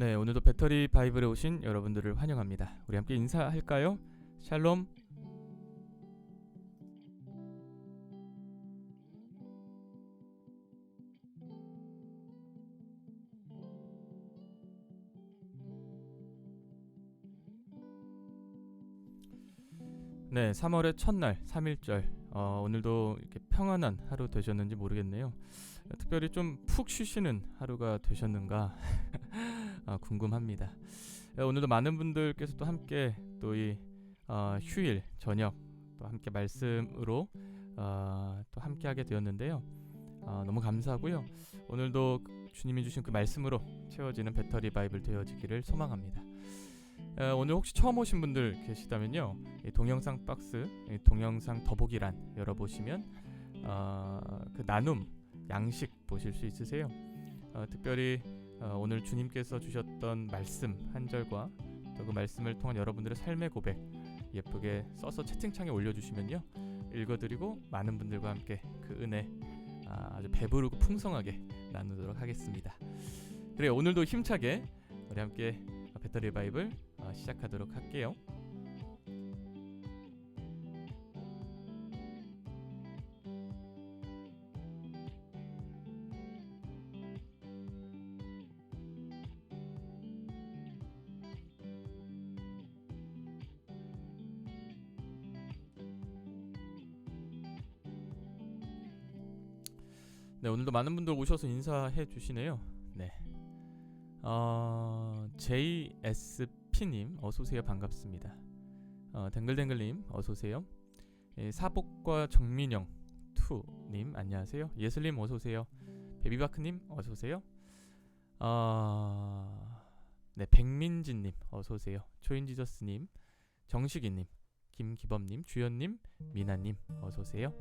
네, 오늘도 배터리 바이블에 오신 여러분들을 환영합니다. 우리 함께 인사할까요? 샬롬. 네, 3월의 첫날 3일절. 오늘도 이렇게 평안한 하루 되셨는지 모르겠네요. 특별히 좀 푹 쉬시는 하루가 되셨는가 궁금합니다. 오늘도 많은 분들께서 또 함께 또 이 휴일 저녁 또 함께 말씀으로 또 함께하게 되었는데요. 너무 감사하고요. 오늘도 주님이 주신 그 말씀으로 채워지는 배터리 바이블 되어지기를 소망합니다. 오늘 혹시 처음 오신 분들 계시다면요, 이 동영상 박스, 이 동영상 더보기란 열어보시면 그 나눔 양식 보실 수 있으세요. 특별히 오늘 주님께서 주셨던 말씀 한 절과 또 그 말씀을 통한 여러분들의 삶의 고백 예쁘게 써서 채팅창에 올려주시면요, 읽어드리고 많은 분들과 함께 그 은혜 아주 배부르고 풍성하게 나누도록 하겠습니다. 그래, 오늘도 힘차게 우리 함께 배터리 바이블 시작하도록 할게요. 네, 오늘도 많은 분들 오셔서 인사해 주시네요. 네, JSP님 어서오세요. 반갑습니다. 댕글댕글님 어서오세요. 사복과 정민영 2님 안녕하세요. 예슬님 어서오세요. 베비바크님 어서오세요. 네, 백민진님 어서오세요. 초인지저스님, 정식이님, 김기범님, 주연님, 미나님 어서오세요.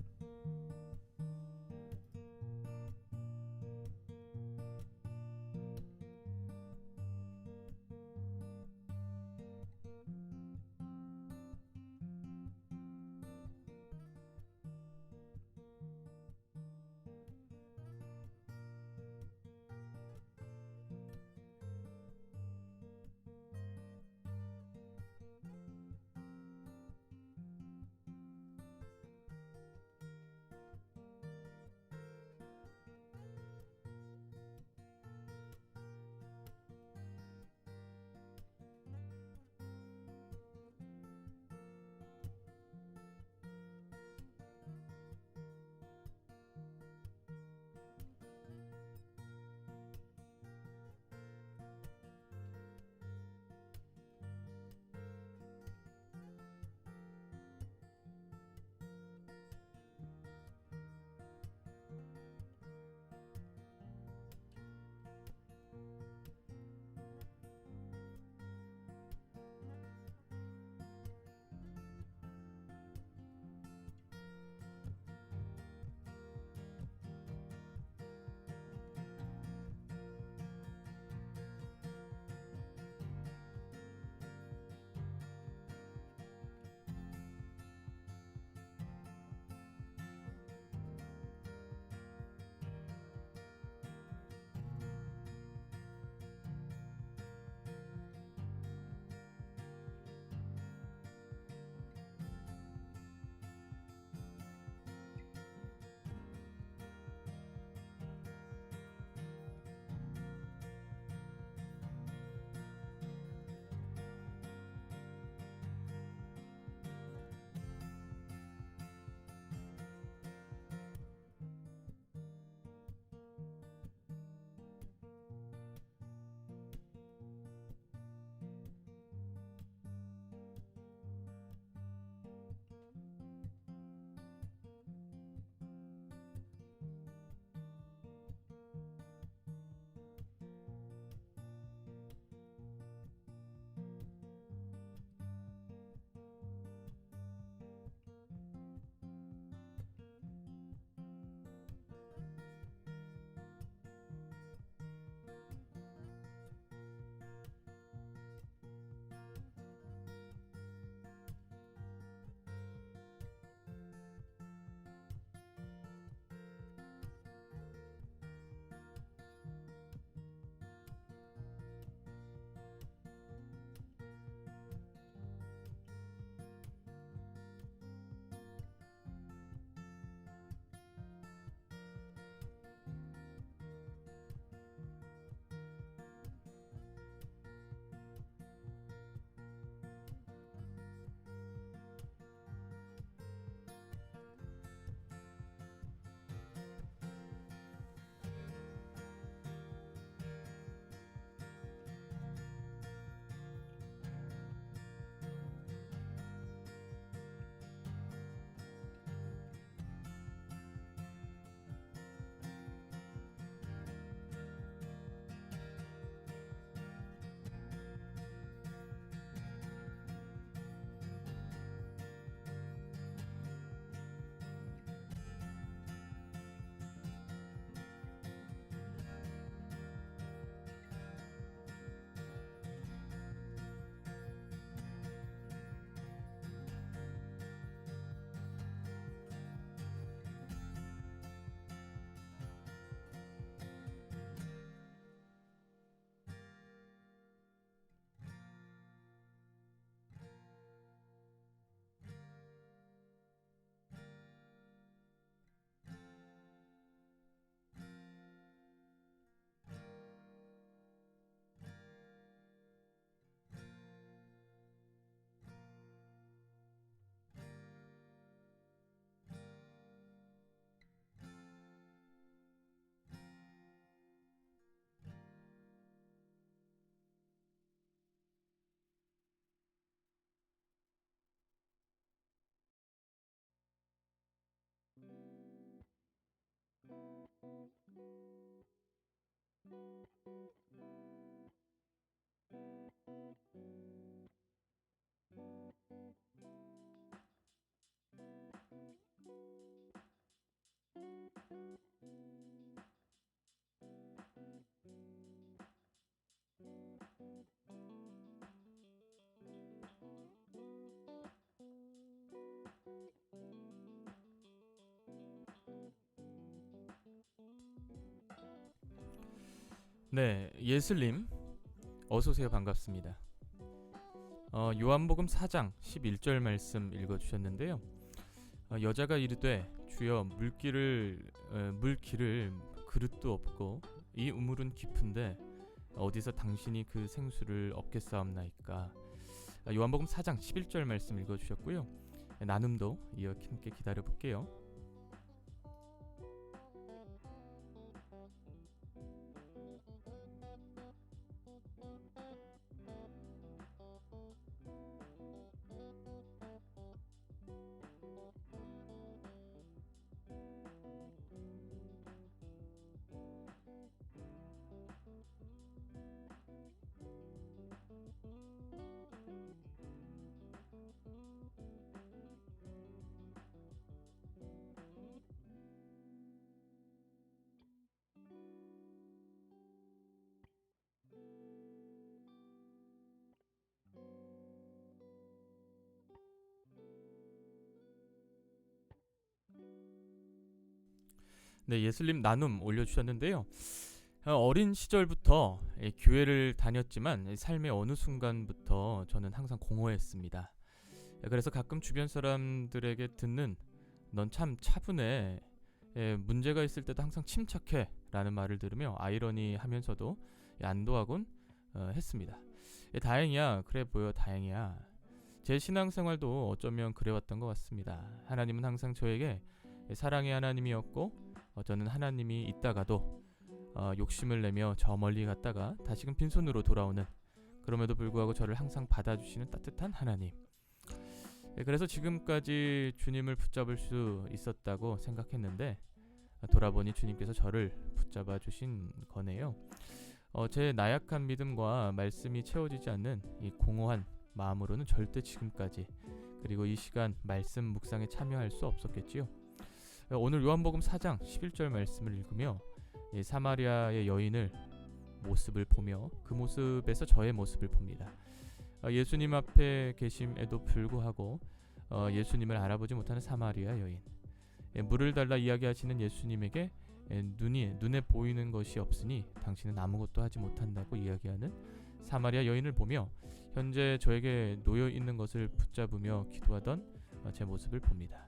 네, 예슬님 어서 오세요. 반갑습니다. 요한복음 4장 11절 말씀 읽어 주셨는데요. 여자가 이르되 주여 물기를 그릇도 없고 이 우물은 깊은데 어디서 당신이 그 생수를 얻겠사옵나이까. 요한복음 4장 11절 말씀 읽어 주셨고요. 나눔도 이어 함께 기다려 볼게요. 네, 예슬님 나눔 올려주셨는데요. 어린 시절부터 교회를 다녔지만 삶의 어느 순간부터 저는 항상 공허했습니다. 그래서 가끔 주변 사람들에게 듣는 넌 참 차분해, 문제가 있을 때도 항상 침착해 라는 말을 들으며 아이러니하면서도 안도하곤 했습니다. 다행이야, 그래 보여, 다행이야. 제 신앙생활도 어쩌면 그래왔던 것 같습니다. 하나님은 항상 저에게 사랑의 하나님이었고 저는 하나님이 있다가도 욕심을 내며 저 멀리 갔다가 다시금 빈손으로 돌아오는, 그럼에도 불구하고 저를 항상 받아주시는 따뜻한 하나님. 그래서 지금까지 주님을 붙잡을 수 있었다고 생각했는데 돌아보니 주님께서 저를 붙잡아 주신 거네요. 제 나약한 믿음과 말씀이 채워지지 않는 이 공허한 마음으로는 절대 지금까지 그리고 이 시간 말씀 묵상에 참여할 수 없었겠지요. 오늘 요한복음 4장 11절 말씀을 읽으며 사마리아의 여인을 모습을 보며 그 모습에서 저의 모습을 봅니다. 예수님 앞에 계심에도 불구하고 예수님을 알아보지 못하는 사마리아 여인, 물을 달라 이야기하시는 예수님에게 눈에 보이는 것이 없으니 당신은 아무것도 하지 못한다고 이야기하는 사마리아 여인을 보며 현재 저에게 놓여 있는 것을 붙잡으며 기도하던 제 모습을 봅니다.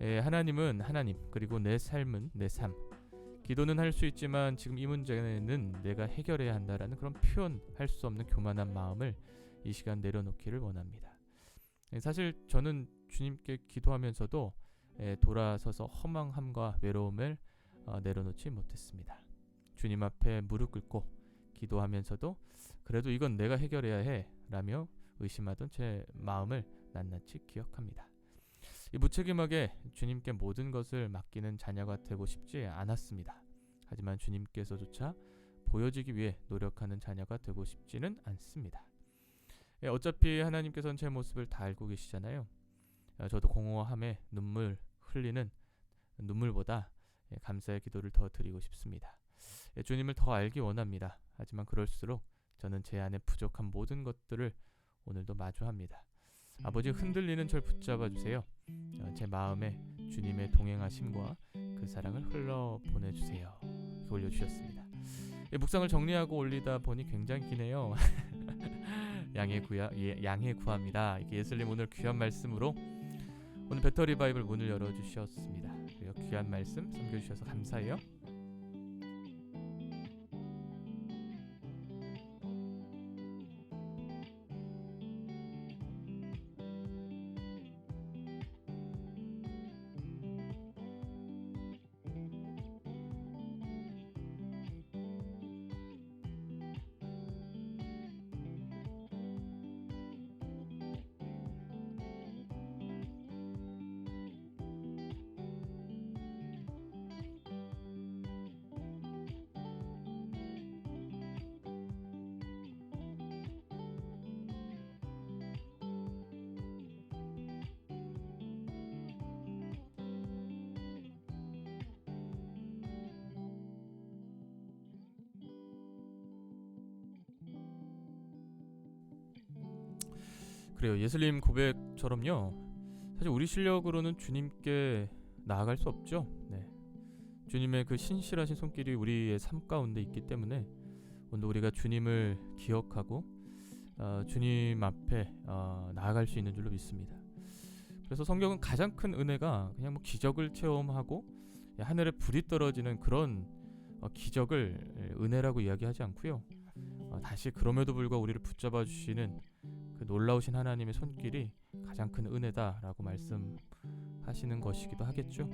하나님은 하나님, 그리고 내 삶은 내 삶. 기도는 할 수 있지만 지금 이 문제는 내가 해결해야 한다라는 그런 표현할 수 없는 교만한 마음을 이 시간 내려놓기를 원합니다. 사실 저는 주님께 기도하면서도 돌아서서 허망함과 외로움을 내려놓지 못했습니다. 주님 앞에 무릎 꿇고 기도하면서도 그래도 이건 내가 해결해야 해 라며 의심하던 제 마음을 낱낱이 기억합니다. 이 무책임하게 주님께 모든 것을 맡기는 자녀가 되고 싶지 않았습니다. 하지만 주님께서조차 보여지기 위해 노력하는 자녀가 되고 싶지는 않습니다. 어차피 하나님께서는 제 모습을 다 알고 계시잖아요. 저도 공허함에 눈물 흘리는 눈물보다 감사의 기도를 더 드리고 싶습니다. 주님을 더 알기 원합니다. 하지만 그럴수록 저는 제 안에 부족한 모든 것들을 오늘도 마주합니다. 아버지, 흔들리는 절 붙잡아 주세요. 제 마음에 주님의 동행하심과 그 사랑을 흘러 보내주세요. 올려주셨습니다. 묵상을 정리하고 올리다 보니 굉장히 기네요. 양해 구합니다. 예슬님 오늘 귀한 말씀으로 오늘 배터리 바이블 문을 열어주셨습니다. 그리고 귀한 말씀 섬겨주셔서 감사해요. 그래요. 예슬님 고백처럼요. 사실 우리 실력으로는 주님께 나아갈 수 없죠. 네. 주님의 그 신실하신 손길이 우리의 삶 가운데 있기 때문에 오늘 우리가 주님을 기억하고 주님 앞에 나아갈 수 있는 줄로 믿습니다. 그래서 성경은 가장 큰 은혜가 그냥 뭐 기적을 체험하고 하늘에 불이 떨어지는 그런 기적을 은혜라고 이야기하지 않고요. 다시 그럼에도 불구하고 우리를 붙잡아 주시는 그 놀라우신 하나님의 손길이 가장 큰 은혜다라고 말씀하시는 것이기도 하겠죠.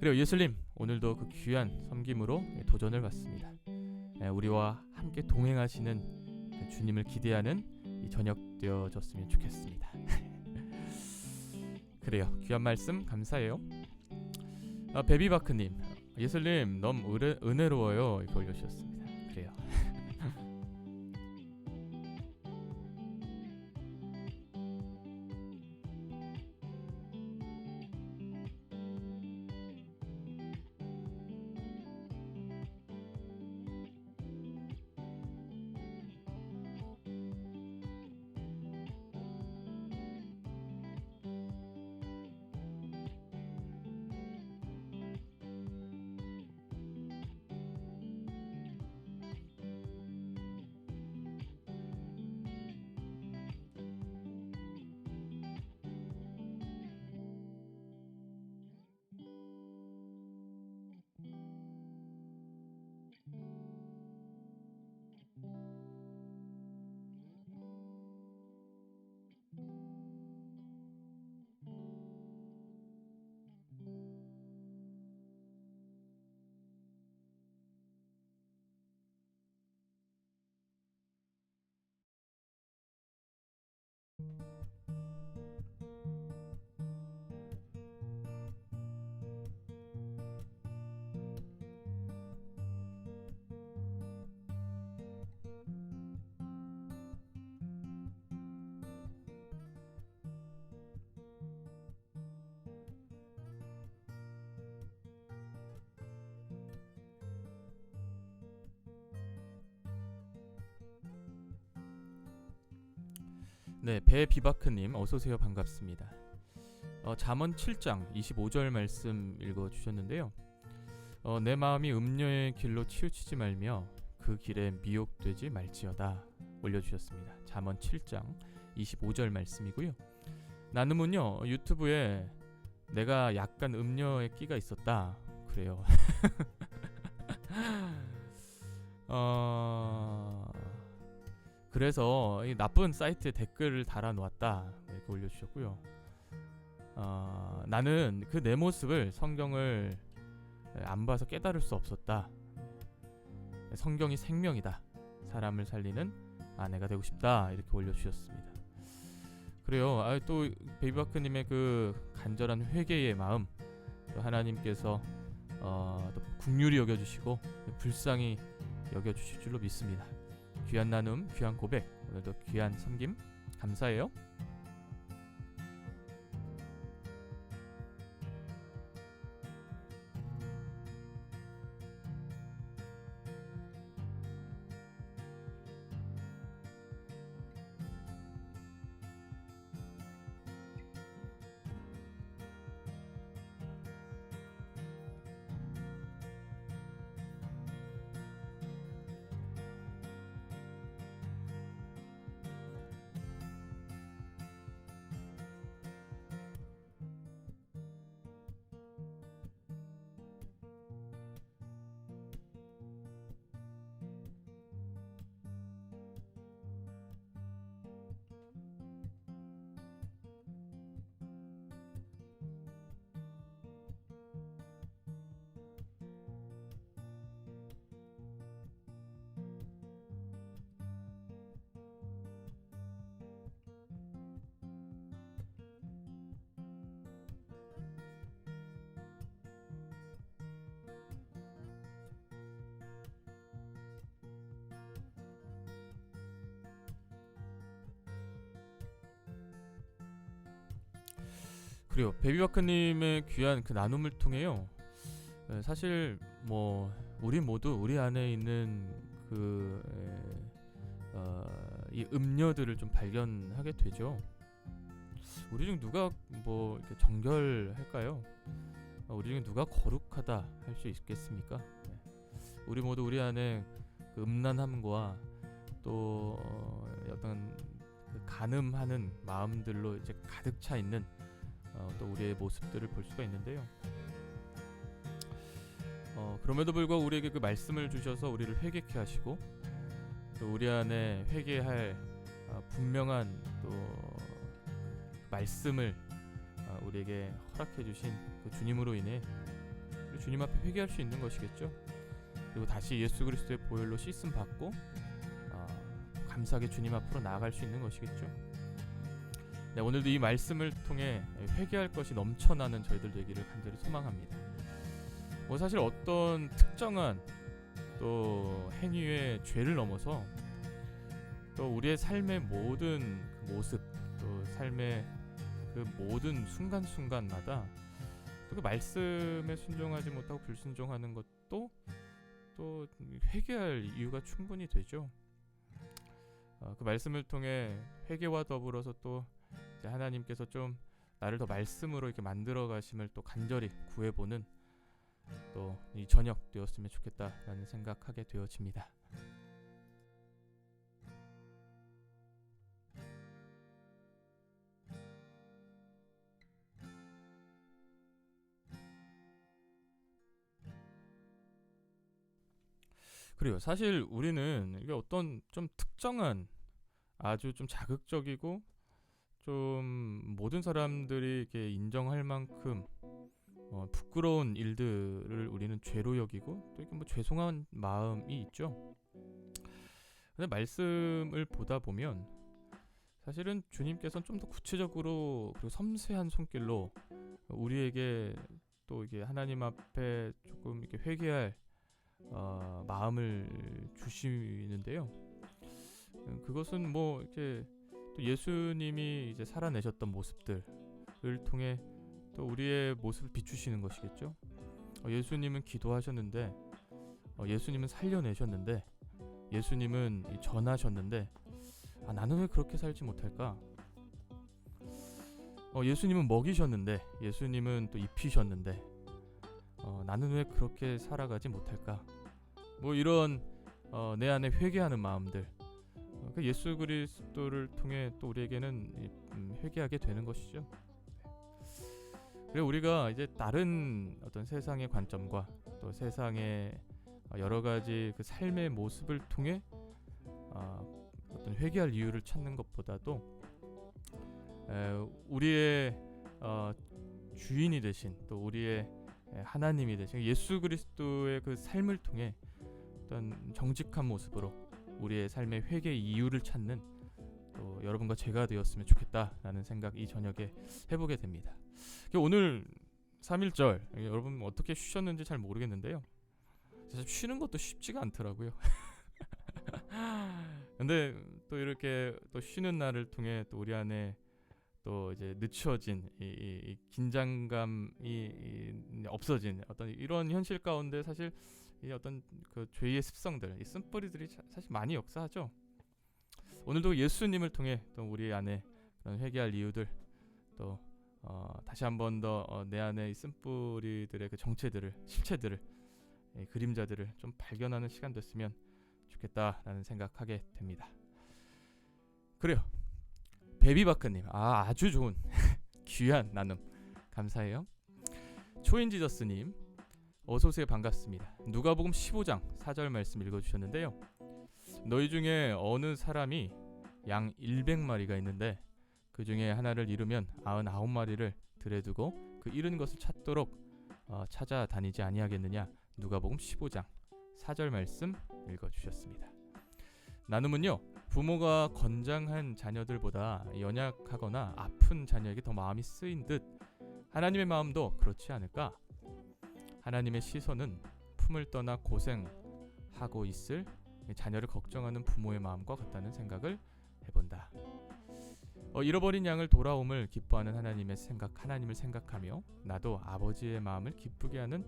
그리고 예슬님 오늘도 그 귀한 섬김으로 도전을 받습니다. 우리와 함께 동행하시는 그 주님을 기대하는 이 저녁 되어졌으면 좋겠습니다. 그래요. 귀한 말씀 감사해요. 베비바크님, 예슬님 너무 은혜로워요 이렇게 올려주셨습니다. 그래요. 네, 배비바크님 어서오세요. 반갑습니다. 잠언 7장 25절 말씀 읽어주셨는데요. 내 마음이 음녀의 길로 치우치지 말며 그 길에 미혹되지 말지어다 올려주셨습니다. 잠언 7장 25절 말씀이고요. 나눔은요 유튜브에 내가 약간 음녀의 끼가 있었다 그래요. 그래서 이 나쁜 사이트에 댓글을 달아놓았다 이렇게 올려주셨고요. 나는 그 내 모습을 성경을 안 봐서 깨달을 수 없었다. 성경이 생명이다. 사람을 살리는 아내가 되고 싶다 이렇게 올려주셨습니다. 그래요. 또 베이비바크님의 그 간절한 회개의 마음 또 하나님께서 또 긍휼히 여겨주시고 불쌍히 여겨주실 줄로 믿습니다. 귀한 나눔, 귀한 고백, 오늘도 귀한 섬김 감사해요. 그래요. 베비바크님의 귀한 그 나눔을 통해요. 사실 뭐 우리 모두 우리 안에 있는 이 음녀들을 좀 발견하게 되죠. 우리 중 누가 뭐 이렇게 정결할까요? 우리 중 누가 거룩하다 할 수 있겠습니까? 네. 우리 모두 우리 안에 그 음란함과 또 어떤 그 간음하는 마음들로 이제 가득 차 있는 또 우리의 모습들을 볼 수가 있는데요. 그럼에도 불구하고 우리에게 그 말씀을 주셔서 우리를 회개케 하시고 또 우리 안에 회개할 분명한 또 말씀을 우리에게 허락해 주신 그 주님으로 인해 주님 앞에 회개할 수 있는 것이겠죠. 그리고 다시 예수 그리스도의 보혈로 씻음 받고 감사하게 주님 앞으로 나아갈 수 있는 것이겠죠. 네, 오늘도 이 말씀을 통해 회개할 것이 넘쳐나는 저희들 되기를 간절히 소망합니다. 뭐 사실 어떤 특정한 또 행위의 죄를 넘어서 또 우리의 삶의 모든 그 모습, 또 삶의 그 모든 순간순간마다 또 그 말씀에 순종하지 못하고 불순종하는 것도 또 회개할 이유가 충분히 되죠. 그 말씀을 통해 회개와 더불어서 또 이제 하나님께서 좀 나를 더 말씀으로 이렇게 만들어 가심을 또 간절히 구해보는 또 이 저녁 되었으면 좋겠다라는 생각하게 되어집니다. 그래요. 사실 우리는 이게 어떤 좀 특정한 아주 좀 자극적이고 좀 모든 사람들이 이렇게 인정할 만큼 부끄러운 일들을 우리는 죄로 여기고 또 이렇게 뭐 죄송한 마음이 있죠. 근데 말씀을 보다 보면 사실은 주님께서는 좀 더 구체적으로 그리고 섬세한 손길로 우리에게 또 이게 하나님 앞에 조금 이렇게 회개할 마음을 주시는데요. 그것은 뭐 이렇게 또 예수님이 이제 살아내셨던 모습들을 통해 또 우리의 모습을 비추시는 것이겠죠. 예수님은 기도하셨는데, 예수님은 살려내셨는데, 예수님은 전하셨는데, 나는 왜 그렇게 살지 못할까? 예수님은 먹이셨는데, 예수님은 또 입히셨는데, 나는 왜 그렇게 살아가지 못할까? 뭐 이런 내 안에 회개하는 마음들, 예수 그리스도를 통해 또 우리에게는 회개하게 되는 것이죠. 그리고 우리가 이제 다른 어떤 세상의 관점과 또 세상의 여러 가지 그 삶의 모습을 통해 어떤 회개할 이유를 찾는 것보다도 우리의 주인이 되신 또 우리의 하나님이 되신 예수 그리스도의 그 삶을 통해 어떤 정직한 모습으로 우리의 삶의 회개 이유를 찾는 또 여러분과 제가 되었으면 좋겠다라는 생각 이 저녁에 해보게 됩니다. 오늘 3.1절 여러분 어떻게 쉬셨는지 잘 모르겠는데요. 사실 쉬는 것도 쉽지가 않더라고요. 근데 또 이렇게 또 쉬는 날을 통해 또 우리 안에 또 이제 늦춰진 이 긴장감이 없어진 어떤 이런 현실 가운데 사실 이 어떤 그 죄의 습성들, 이 쓴뿌리들이 사실 많이 역사하죠. 오늘도 예수님을 통해 또 우리 안에 그런 회개할 이유들 또 다시 한 번 더 내 안에 이 쓴뿌리들의 그 정체들을, 실체들을, 그림자들을 좀 발견하는 시간 됐으면 좋겠다라는 생각하게 됩니다. 그래요. 베비바크님, 아주 좋은 귀한 나눔 감사해요. 초인지저스님, 어서오세요. 반갑습니다. 누가복음 15장 4절 말씀 읽어주셨는데요. 너희 중에 어느 사람이 양 100마리가 있는데 그 중에 하나를 잃으면 99마리를 들에 두고 그 잃은 것을 찾도록 찾아다니지 아니하겠느냐. 누가복음 15장 4절 말씀 읽어주셨습니다. 나눔은요, 부모가 건장한 자녀들보다 연약하거나 아픈 자녀에게 더 마음이 쓰인 듯 하나님의 마음도 그렇지 않을까? 하나님의 시선은 품을 떠나 고생하고 있을 자녀를 걱정하는 부모의 마음과 같다는 생각을 해본다. 잃어버린 양을 돌아옴을 기뻐하는 하나님을 생각하며 나도 아버지의 마음을 기쁘게 하는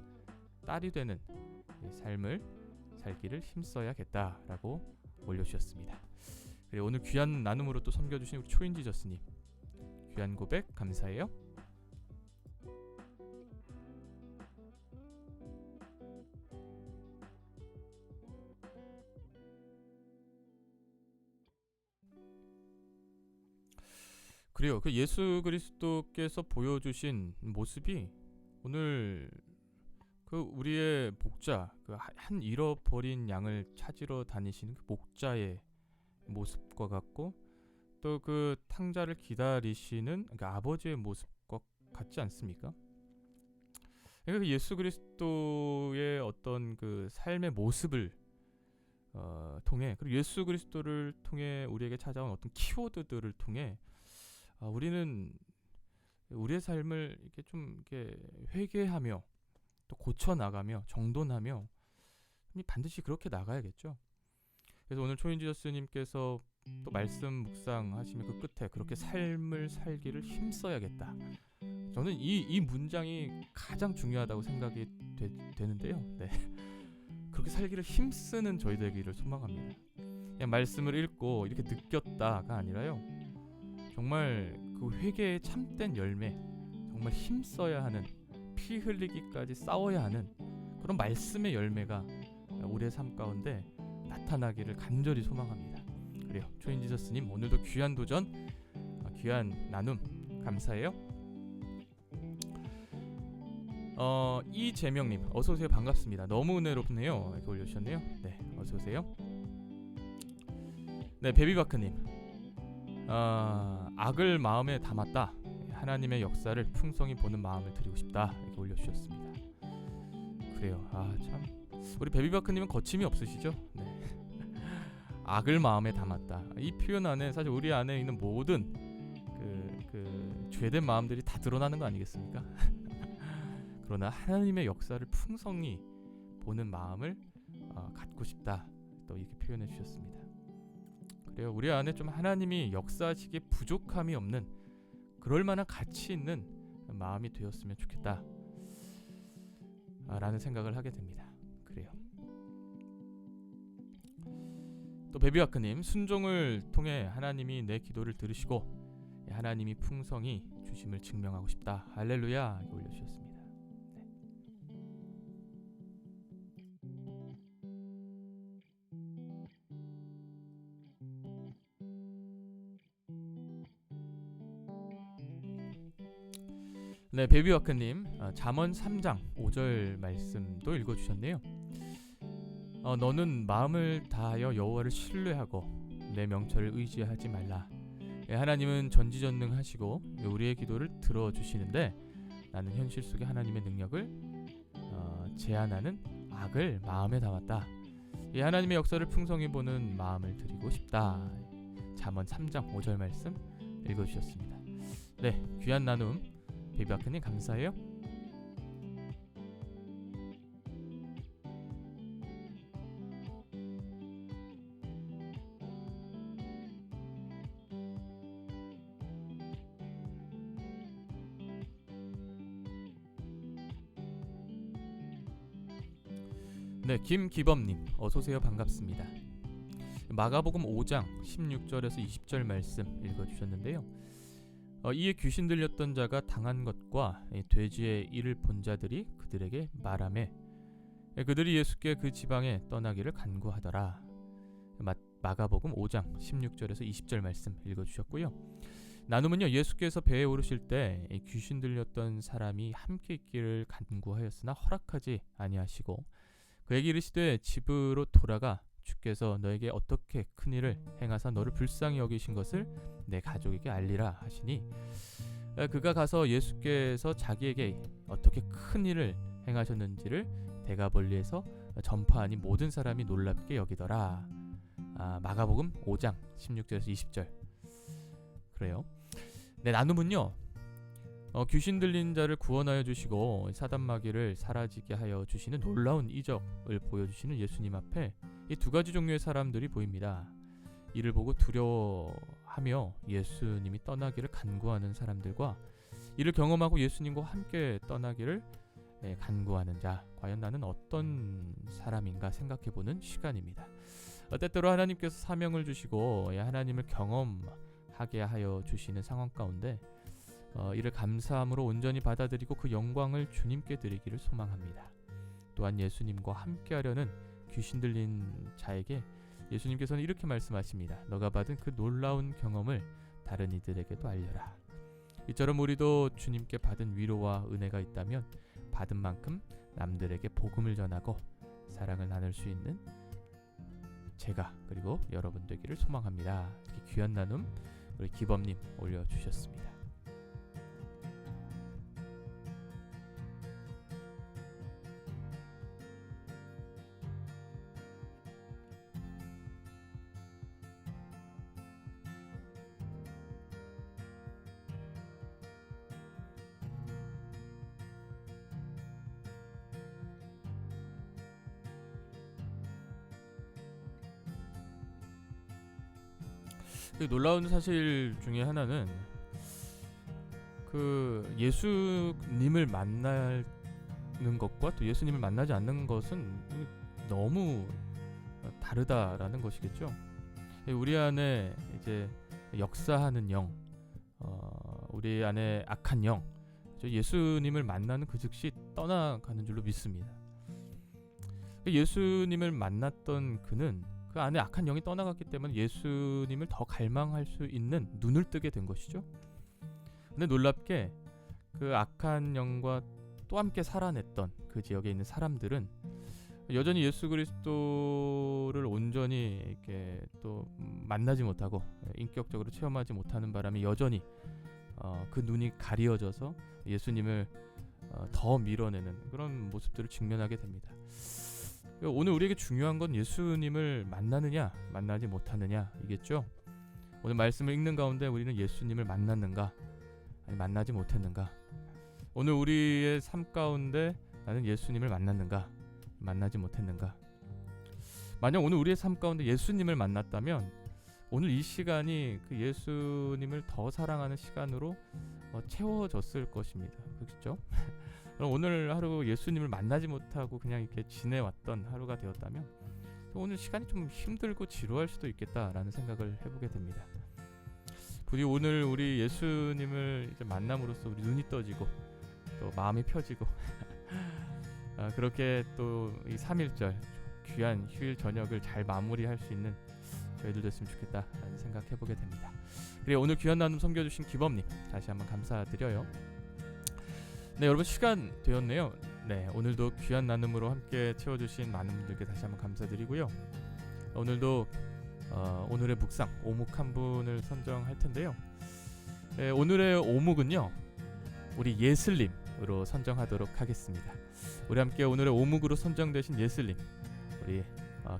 딸이 되는 삶을 살기를 힘써야겠다라고 올려주셨습니다. 그리고 오늘 귀한 나눔으로 또 섬겨주신 우리 초인지저스님, 귀한 고백 감사해요. 그래요. 그 예수 그리스도께서 보여주신 모습이 오늘 그 우리의 목자, 그 한 잃어버린 양을 찾으러 다니시는 그 목자의 모습과 같고, 또 그 탕자를 기다리시는 그 아버지의 모습과 같지 않습니까? 그러니까 그 예수 그리스도의 어떤 그 삶의 모습을 통해, 그리고 예수 그리스도를 통해 우리에게 찾아온 어떤 키워드들을 통해 우리는 우리의 삶을 이렇게 좀 이렇게 회개하며 또 고쳐 나가며 정돈하며 반드시 그렇게 나가야겠죠. 그래서 오늘 초인지저스님께서 또 말씀 묵상하시면 그 끝에 그렇게 삶을 살기를 힘써야겠다. 저는 이 문장이 가장 중요하다고 생각이 되는데요. 네. 그렇게 살기를 힘쓰는 저희 되기를 소망합니다. 그냥 말씀을 읽고 이렇게 느꼈다가 아니라요. 정말 그 회개의 참된 열매, 정말 힘써야 하는, 피 흘리기까지 싸워야 하는 그런 말씀의 열매가 우리의 삶 가운데 나타나기를 간절히 소망합니다. 그래요. 초인지저스님 오늘도 귀한 도전, 귀한 나눔 감사해요. 이재명님 어서오세요. 반갑습니다. 너무 은혜롭네요. 이렇게 올려주셨네요. 네, 어서오세요. 네, 베비바크님 악을 마음에 담았다. 하나님의 역사를 풍성히 보는 마음을 드리고 싶다. 이렇게 올려주셨습니다. 그래요. 참 우리 베비바크님은 거침이 없으시죠? 네. 악을 마음에 담았다. 이 표현 안에 사실 우리 안에 있는 모든 그 죄된 마음들이 다 드러나는 거 아니겠습니까? 그러나 하나님의 역사를 풍성히 보는 마음을 갖고 싶다. 또 이렇게 표현해 주셨습니다. 그래요. 우리 안에 좀 하나님이 역사하시기에 부족함이 없는, 그럴 만한 가치 있는 마음이 되었으면 좋겠다 라는 생각을 하게 됩니다. 그래요. 또 베비와크님 순종을 통해 하나님이 내 기도를 들으시고 하나님이 풍성히 주심을 증명하고 싶다. 할렐루야 올려주셨습니다. 네, 베비와크님 잠언 3장 5절 말씀도 읽어주셨네요. 너는 마음을 다하여 여호와를 신뢰하고 내 명철을 의지하지 말라. 하나님은 전지전능하시고 우리의 기도를 들어주시는데 나는 현실 속에 하나님의 능력을 제한하는 악을 마음에 담았다. 하나님의 역사를 풍성히 보는 마음을 드리고 싶다. 잠언 3장 5절 말씀 읽어주셨습니다. 네, 귀한 나눔 베비아크님 감사해요. 네, 김기범님 어서오세요. 반갑습니다. 마가복음 5장 16절에서 20절 말씀 읽어주셨는데요. 이에 귀신 들렸던 자가 당한 것과 돼지의 이를 본 자들이 그들에게 말하매 그들이 예수께 그 지방에 떠나기를 간구하더라. 마가복음 5장 16절에서 20절 말씀 읽어주셨고요. 나눔은요, 예수께서 배에 오르실 때 귀신 들렸던 사람이 함께 있기를 간구하였으나 허락하지 아니하시고 그에게 이르시되 집으로 돌아가 주께서 너에게 어떻게 큰 일을 행하사 너를 불쌍히 여기신 것을 내 가족에게 알리라 하시니 그가 가서 예수께서 자기에게 어떻게 큰 일을 행하셨는지를 대가벌리에서 전파하니 모든 사람이 놀랍게 여기더라. 마가복음 5장 16절에서 20절. 그래요. 네, 나눔은요, 귀신 들린 자를 구원하여 주시고 사단마귀를 사라지게 하여 주시는 놀라운 이적을 보여주시는 예수님 앞에 이 두 가지 종류의 사람들이 보입니다. 이를 보고 두려워하며 예수님이 떠나기를 간구하는 사람들과 이를 경험하고 예수님과 함께 떠나기를 간구하는 자, 과연 나는 어떤 사람인가 생각해보는 시간입니다. 때때로 하나님께서 사명을 주시고 하나님을 경험하게 하여 주시는 상황 가운데 이를 감사함으로 온전히 받아들이고 그 영광을 주님께 드리기를 소망합니다. 또한 예수님과 함께하려는 귀신 들린 자에게 예수님께서는 이렇게 말씀하십니다. 너가 받은 그 놀라운 경험을 다른 이들에게도 알려라. 이처럼 우리도 주님께 받은 위로와 은혜가 있다면 받은 만큼 남들에게 복음을 전하고 사랑을 나눌 수 있는 제가 그리고 여러분 되기를 소망합니다. 이렇게 귀한 나눔 우리 기범님 올려주셨습니다. 놀라운 사실 중에 하나는 그 예수님을 만나는 것과 또 예수님을 만나지 않는 것은 너무 다르다라는 것이겠죠. 우리 안에 이제 역사하는 영, 우리 안에 악한 영, 예수님을 만나는 그 즉시 떠나가는 줄로 믿습니다. 예수님을 만났던 그는 그 안에 악한 영이 떠나갔기 때문에 예수님을 더 갈망할 수 있는 눈을 뜨게 된 것이죠. 근데 놀랍게 그 악한 영과 또 함께 살아냈던 그 지역에 있는 사람들은 여전히 예수 그리스도를 온전히 이렇게 또 만나지 못하고 인격적으로 체험하지 못하는 바람에 여전히 그 눈이 가리어져서 예수님을 더 밀어내는 그런 모습들을 직면하게 됩니다. 오늘 우리에게 중요한 건 예수님을 만나느냐 만나지 못하느냐 이겠죠. 오늘 말씀을 읽는 가운데 우리는 예수님을 만났는가 아니 만나지 못했는가, 오늘 우리의 삶 가운데 나는 예수님을 만났는가 만나지 못했는가. 만약 오늘 우리의 삶 가운데 예수님을 만났다면 오늘 이 시간이 그 예수님을 더 사랑하는 시간으로 채워졌을 것입니다. 그렇죠? 그럼 오늘 하루 예수님을 만나지 못하고 그냥 이렇게 지내왔던 하루가 되었다면 오늘 시간이 좀 힘들고 지루할 수도 있겠다라는 생각을 해보게 됩니다. 부디 오늘 우리 예수님을 이제 만남으로써 우리 눈이 떠지고 또 마음이 펴지고 그렇게 또 이 3.1절 귀한 휴일 저녁을 잘 마무리할 수 있는 저희들 됐으면 좋겠다라는 생각해보게 됩니다. 그리고 오늘 귀한 나눔 섬겨주신 기범님 다시 한번 감사드려요. 네, 여러분 시간 되었네요. 네, 오늘도 귀한 나눔으로 함께 채워주신 많은 분들께 다시 한번 감사드리고요. 오늘도 오늘의 묵상 오묵 한 분을 선정할 텐데요. 네, 오늘의 오묵은요 우리 예슬님으로 선정하도록 하겠습니다. 우리 함께 오늘의 오묵으로 선정되신 예슬님 우리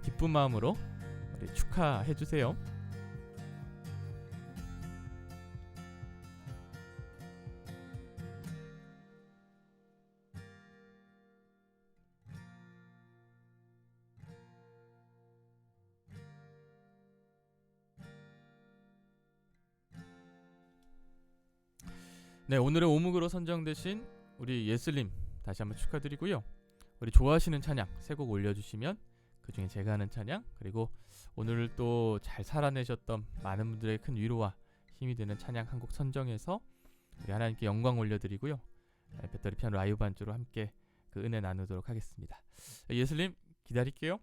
기쁜 마음으로 우리 축하해 주세요. 네, 오늘의 오묵으로 선정되신 우리 예슬님 다시 한번 축하드리고요. 우리 좋아하시는 찬양 세 곡 올려주시면 그 중에 제가 하는 찬양 그리고 오늘 또 잘 살아내셨던 많은 분들의 큰 위로와 힘이 되는 찬양 한 곡 선정해서 우리 하나님께 영광 올려드리고요. 배터리 피아노 라이브 반주로 함께 그 은혜 나누도록 하겠습니다. 예슬님 기다릴게요.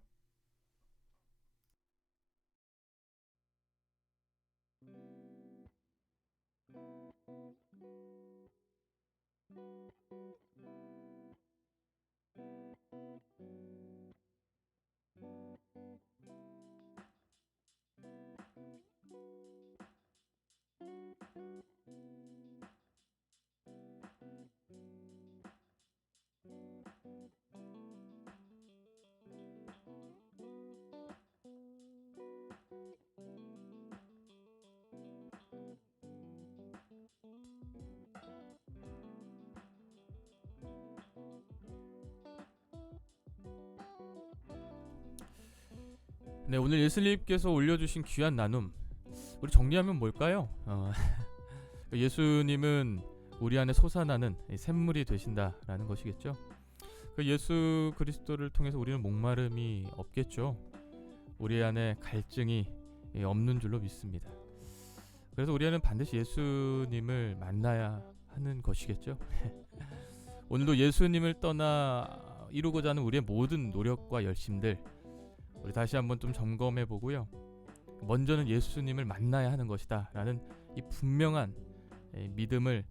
네, 오늘 예수님께서 올려주신 귀한 나눔 우리 정리하면 뭘까요? 예수님은 우리 안에 솟아나는 샘물이 되신다라는 것이겠죠. 그 예수 그리스도를 통해서 우리는 목마름이 없겠죠. 우리 안에 갈증이 없는 줄로 믿습니다. 그래서 우리 안은 반드시 예수님을 만나야 하는 것이겠죠. 오늘도 예수님을 떠나 이루고자 하는 우리의 모든 노력과 열심들 우리 다시 한번 좀 점검해 보고요. 먼저는 예수님을 만나야 하는 것이다 라는 이 분명한 믿음을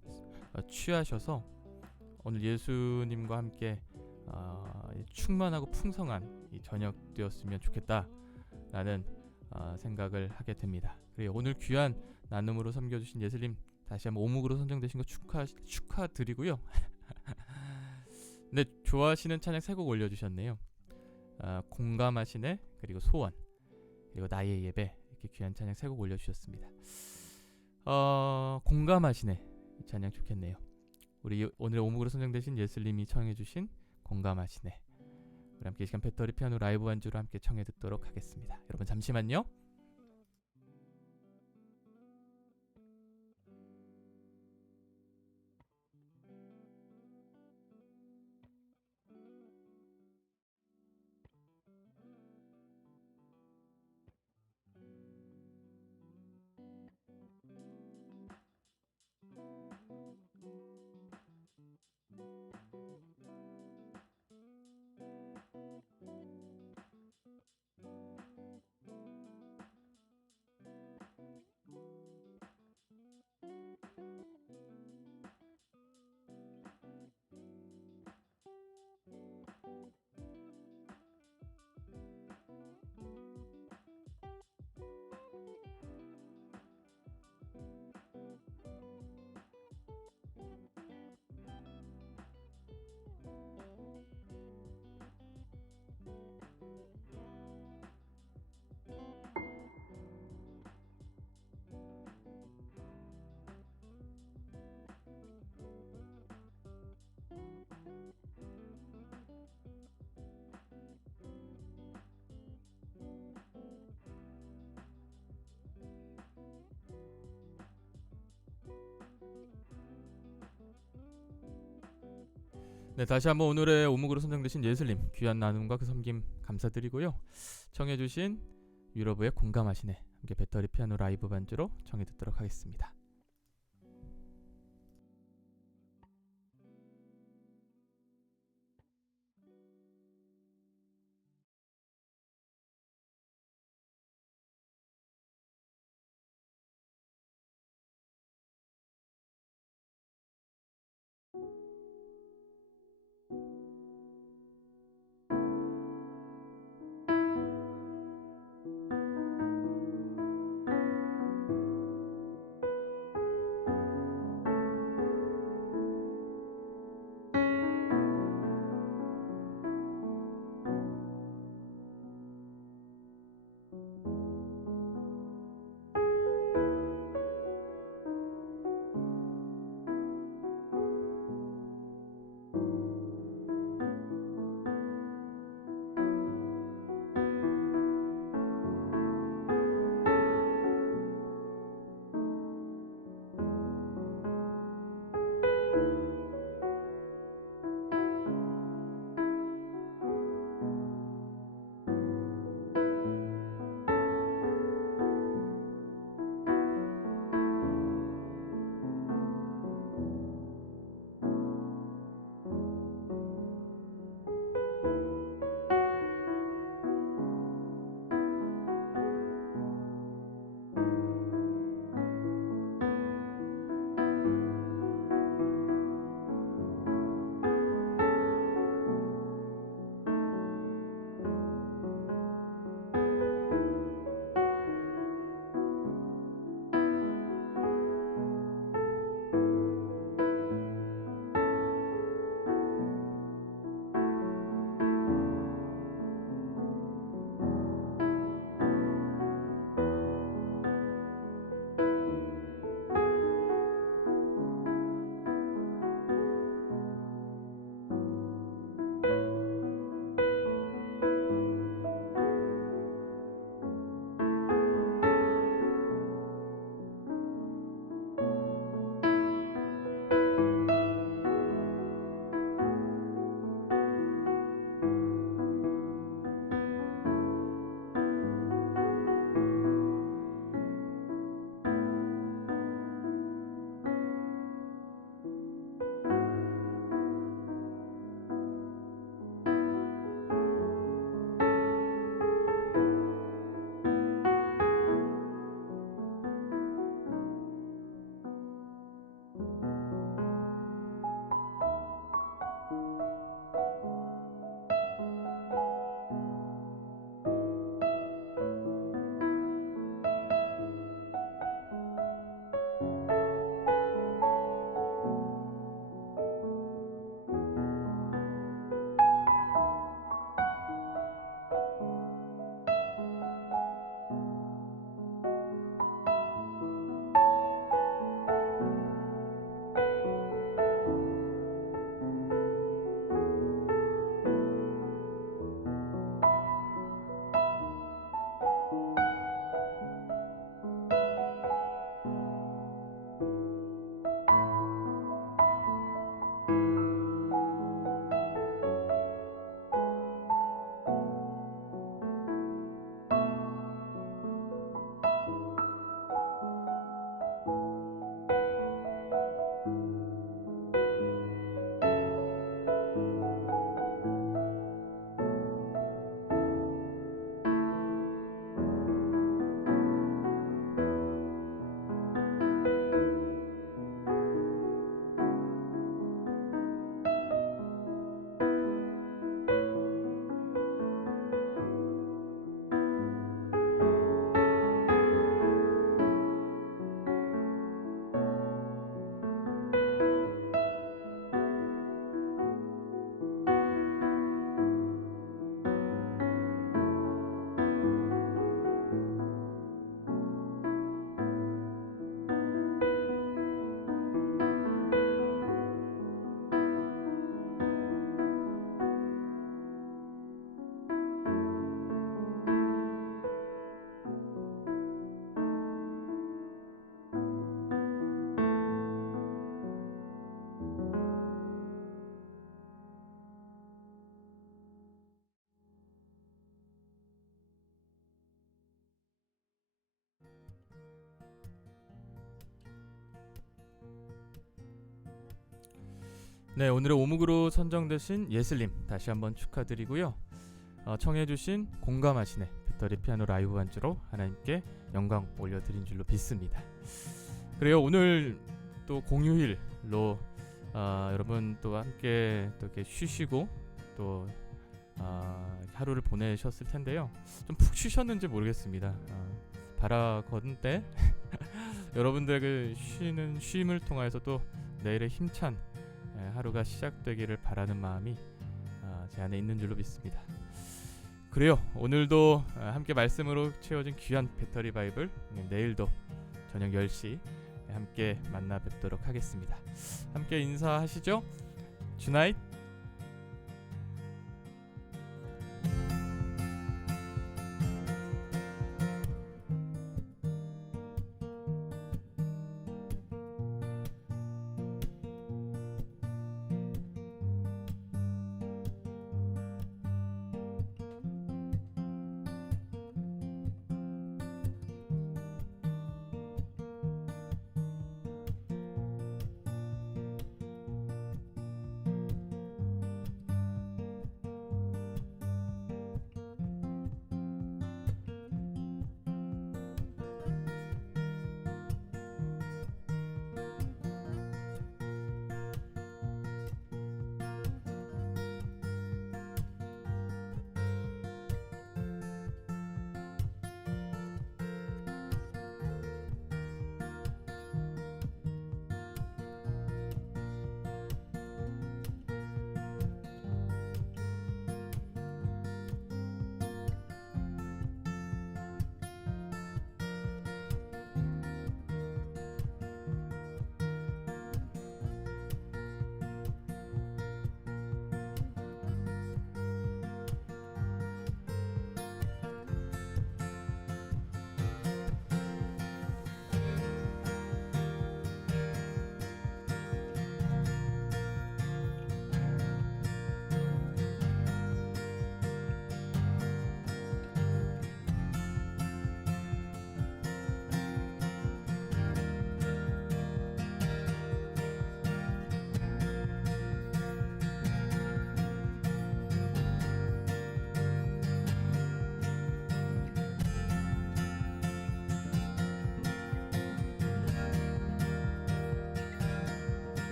취하셔서 오늘 예수님과 함께 충만하고 풍성한 이 저녁 되었으면 좋겠다 라는 생각을 하게 됩니다. 그리고 오늘 귀한 나눔으로 섬겨주신 예슬님 다시 한번 오묵으로 선정되신 거 축하드리고요. 네, 좋아하시는 찬양 3곡 올려주셨네요. 공감하시네, 그리고 소원, 그리고 나의 예배, 이렇게 귀한 찬양 3곡 올려주셨습니다. 공감하시네, 이 찬양 좋겠네요. 우리 오늘의 오묵으로 선정되신 예슬님이 청해주신 공감하시네, 우리 함께 이 시간 배터리 피아노 라이브 완주로 함께 청해 듣도록 하겠습니다. 여러분 잠시만요. 네, 다시 한번 오늘의 오묵으로 선정되신 예슬님 귀한 나눔과 그 섬김 감사드리고요. 청해주신 유러브의 공감하시네 함께 배터리 피아노 라이브 반주로 청해 듣도록 하겠습니다. 네, 오늘의 오묵으로 선정되신 예슬님 다시 한번 축하드리고요. 청해주신 공감하시네 배터리 피아노 라이브 반주로 하나님께 영광 올려드린 줄로 믿습니다. 그래요, 오늘 또 공휴일로 여러분 또 함께 또 이렇게 쉬시고 또 하루를 보내셨을 텐데요. 좀 푹 쉬셨는지 모르겠습니다. 바라건대 여러분들에게 쉬는 쉼을 통해서 또 내일의 힘찬 하루가 시작되기를 바라는 마음이 제 안에 있는 줄로 믿습니다. 그래요, 오늘도 함께 말씀으로 채워진 귀한 배터리 바이블, 내일도 저녁 10시 함께 만나 뵙도록 하겠습니다. 함께 인사하시죠. 주나잇.